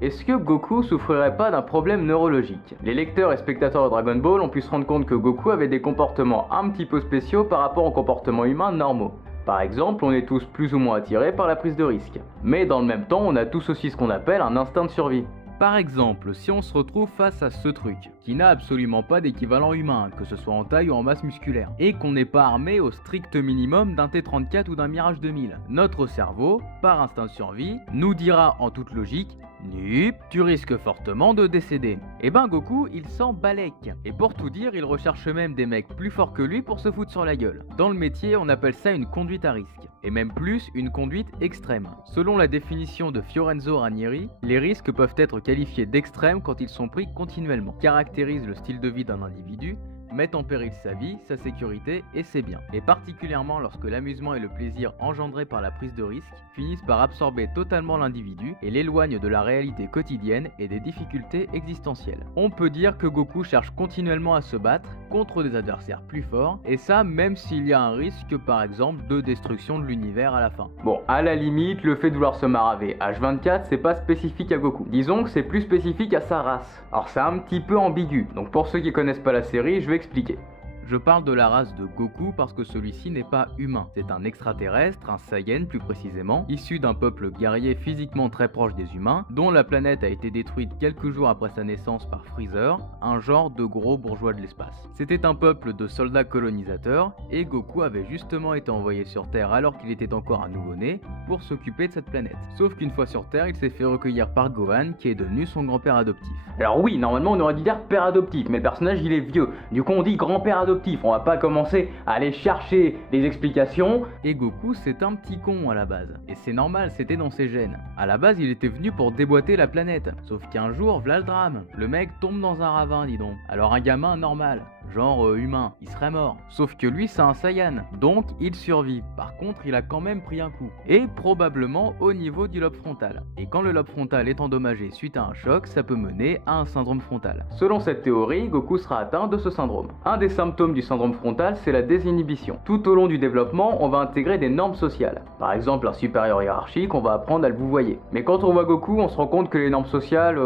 est-ce que Goku souffrirait pas d'un problème neurologique? Les lecteurs et spectateurs de Dragon Ball ont pu se rendre compte que Goku avait des comportements un petit peu spéciaux par rapport aux comportements humains normaux. Par exemple, on est tous plus ou moins attirés par la prise de risque. Mais dans le même temps, on a tous aussi ce qu'on appelle un instinct de survie. Par exemple, si on se retrouve face à ce truc, qui n'a absolument pas d'équivalent humain, que ce soit en taille ou en masse musculaire, et qu'on n'est pas armé au strict minimum d'un T-34 ou d'un Mirage 2000, notre cerveau, par instinct de survie, nous dira en toute logique: Nup, tu risques fortement de décéder. Et ben Goku, il s'en balèque. Et pour tout dire, il recherche même des mecs plus forts que lui pour se foutre sur la gueule. Dans le métier, on appelle ça une conduite à risque. Et même plus, une conduite extrême. Selon la définition de Fiorenzo Ranieri, les risques peuvent être qualifiés d'extrêmes quand ils sont pris continuellement, caractérisent le style de vie d'un individu, mettent en péril sa vie, sa sécurité et ses biens. Et particulièrement lorsque l'amusement et le plaisir engendrés par la prise de risque finissent par absorber totalement l'individu et l'éloignent de la réalité quotidienne et des difficultés existentielles. On peut dire que Goku cherche continuellement à se battre contre des adversaires plus forts, et ça même s'il y a un risque par exemple de destruction de l'univers à la fin. Bon, à la limite, le fait de vouloir se maraver H24, c'est pas spécifique à Goku. Disons que c'est plus spécifique à sa race. Alors c'est un petit peu ambigu, donc pour ceux qui connaissent pas la série, je vais expliquer. Je parle de la race de Goku parce que celui-ci n'est pas humain. C'est un extraterrestre, un Saiyan plus précisément, issu d'un peuple guerrier physiquement très proche des humains, dont la planète a été détruite quelques jours après sa naissance par Freezer, un genre de gros bourgeois de l'espace. C'était un peuple de soldats colonisateurs, et Goku avait justement été envoyé sur Terre alors qu'il était encore un nouveau-né, pour s'occuper de cette planète. Sauf qu'une fois sur Terre, il s'est fait recueillir par Gohan, qui est devenu son grand-père adoptif. Alors oui, normalement on aurait dû dire père adoptif, mais le personnage il est vieux, du coup on dit grand-père adoptif. On va pas commencer à aller chercher des explications. Et Goku c'est un petit con à la base. Et c'est normal, c'était dans ses gènes. À la base il était venu pour déboîter la planète. Sauf qu'un jour, v'là le drame. Le mec tombe dans un ravin, dis donc. Alors un gamin normal, genre humain, il serait mort. Sauf que lui c'est un Saiyan, donc il survit. Par contre il a quand même pris un coup. Et probablement au niveau du lobe frontal. Et quand le lobe frontal est endommagé suite à un choc, ça peut mener à un syndrome frontal. Selon cette théorie, Goku sera atteint de ce syndrome. Un des symptômes du syndrome frontal, c'est la désinhibition. Tout au long du développement, on va intégrer des normes sociales. Par exemple, un supérieur hiérarchique, on va apprendre à le vouvoyer. Mais quand on voit Goku, on se rend compte que les normes sociales,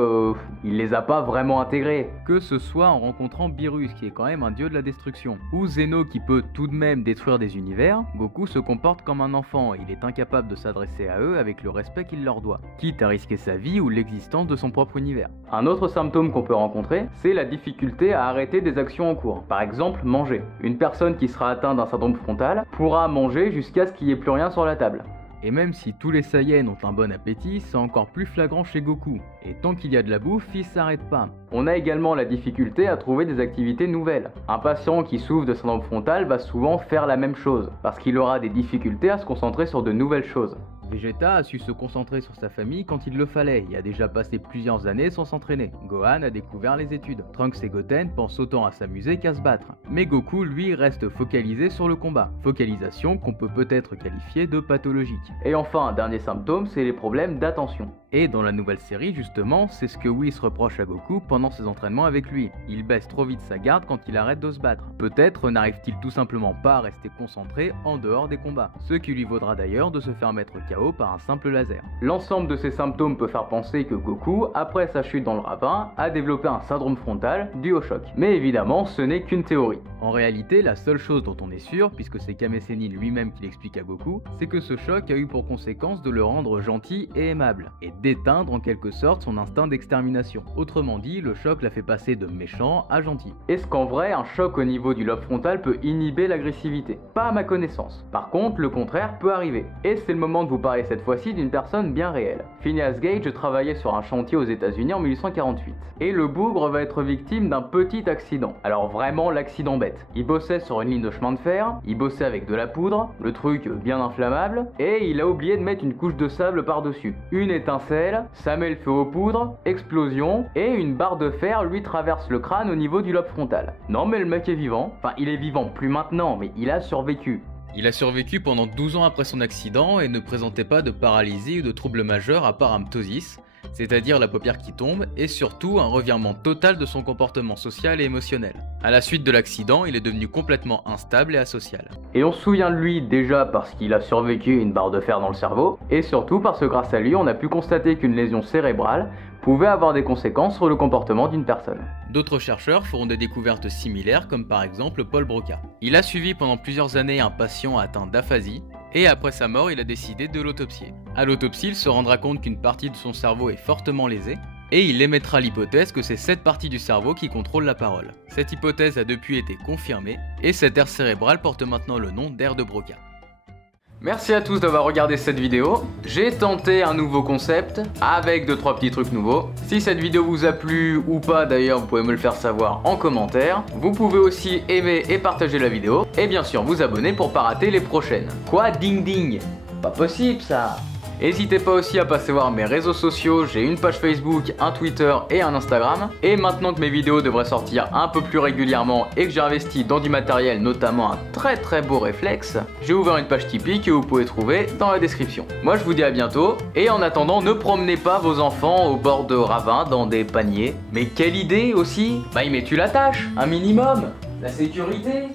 il les a pas vraiment intégrées. Que ce soit en rencontrant Beerus, qui est quand même un dieu de la destruction, ou Zeno qui peut tout de même détruire des univers, Goku se comporte comme un enfant et il est incapable de s'adresser à eux avec le respect qu'il leur doit, quitte à risquer sa vie ou l'existence de son propre univers. Un autre symptôme qu'on peut rencontrer, c'est la difficulté à arrêter des actions en cours. Par exemple, manger. Une personne qui sera atteinte d'un syndrome frontal pourra manger jusqu'à ce qu'il n'y ait plus rien sur la table. Et même si tous les Saiyans ont un bon appétit, c'est encore plus flagrant chez Goku. Et tant qu'il y a de la bouffe, il s'arrête pas. On a également la difficulté à trouver des activités nouvelles. Un patient qui souffre de syndrome frontal va souvent faire la même chose, parce qu'il aura des difficultés à se concentrer sur de nouvelles choses. Vegeta a su se concentrer sur sa famille quand il le fallait et a déjà passé plusieurs années sans s'entraîner. Gohan a découvert les études. Trunks et Goten pensent autant à s'amuser qu'à se battre. Mais Goku, lui, reste focalisé sur le combat. Focalisation qu'on peut peut-être qualifier de pathologique. Et enfin, un dernier symptôme, c'est les problèmes d'attention. Et dans la nouvelle série, justement, c'est ce que Whis reproche à Goku pendant ses entraînements avec lui. Il baisse trop vite sa garde quand il arrête de se battre. Peut-être n'arrive-t-il tout simplement pas à rester concentré en dehors des combats. Ce qui lui vaudra d'ailleurs de se faire mettre KO par un simple laser. L'ensemble de ces symptômes peut faire penser que Goku, après sa chute dans le ravin, a développé un syndrome frontal dû au choc. Mais évidemment, ce n'est qu'une théorie. En réalité, la seule chose dont on est sûr, puisque c'est Kame Sennin lui-même qui l'explique à Goku, c'est que ce choc a eu pour conséquence de le rendre gentil et aimable, et d'éteindre en quelque sorte son instinct d'extermination. Autrement dit, le choc l'a fait passer de méchant à gentil. Est-ce qu'en vrai, un choc au niveau du lobe frontal peut inhiber l'agressivité? Pas à ma connaissance. Par contre, le contraire peut arriver. Et c'est le moment de vous parler cette fois-ci d'une personne bien réelle. Phineas Gage travaillait sur un chantier aux États-Unis en 1848. Et le bougre va être victime d'un petit accident. Alors vraiment l'accident bête. Il bossait sur une ligne de chemin de fer, il bossait avec de la poudre, le truc bien inflammable, et il a oublié de mettre une couche de sable par-dessus. Une étincelle, ça met le feu aux poudres, explosion, et une barre de fer lui traverse le crâne au niveau du lobe frontal. Non mais le mec est vivant, enfin il est vivant plus maintenant, mais il a survécu. Il a survécu pendant 12 ans après son accident et ne présentait pas de paralysie ou de troubles majeurs à part un ptosis, c'est-à-dire la paupière qui tombe, et surtout un revirement total de son comportement social et émotionnel. À la suite de l'accident, il est devenu complètement instable et asocial. Et on se souvient de lui déjà parce qu'il a survécu à une barre de fer dans le cerveau, et surtout parce que grâce à lui, on a pu constater qu'une lésion cérébrale pouvait avoir des conséquences sur le comportement d'une personne. D'autres chercheurs feront des découvertes similaires, comme par exemple Paul Broca. Il a suivi pendant plusieurs années un patient atteint d'aphasie, et après sa mort, il a décidé de l'autopsier. À l'autopsie, il se rendra compte qu'une partie de son cerveau est fortement lésée, et il émettra l'hypothèse que c'est cette partie du cerveau qui contrôle la parole. Cette hypothèse a depuis été confirmée, et cette aire cérébrale porte maintenant le nom d'aire de Broca. Merci à tous d'avoir regardé cette vidéo. J'ai tenté un nouveau concept avec 2-3 petits trucs nouveaux. Si cette vidéo vous a plu ou pas d'ailleurs, vous pouvez me le faire savoir en commentaire. Vous pouvez aussi aimer et partager la vidéo. Et bien sûr vous abonner pour pas rater les prochaines. Quoi, ding ding? Pas possible ça. N'hésitez pas aussi à passer voir mes réseaux sociaux, j'ai une page Facebook, un Twitter et un Instagram. Et maintenant que mes vidéos devraient sortir un peu plus régulièrement et que j'ai investi dans du matériel, notamment un très beau réflexe, j'ai ouvert une page Tipeee que vous pouvez trouver dans la description. Moi je vous dis à bientôt, et en attendant, ne promenez pas vos enfants au bord de ravins dans des paniers. Mais quelle idée aussi? Bah y mets-tu la tâche, un minimum, la sécurité.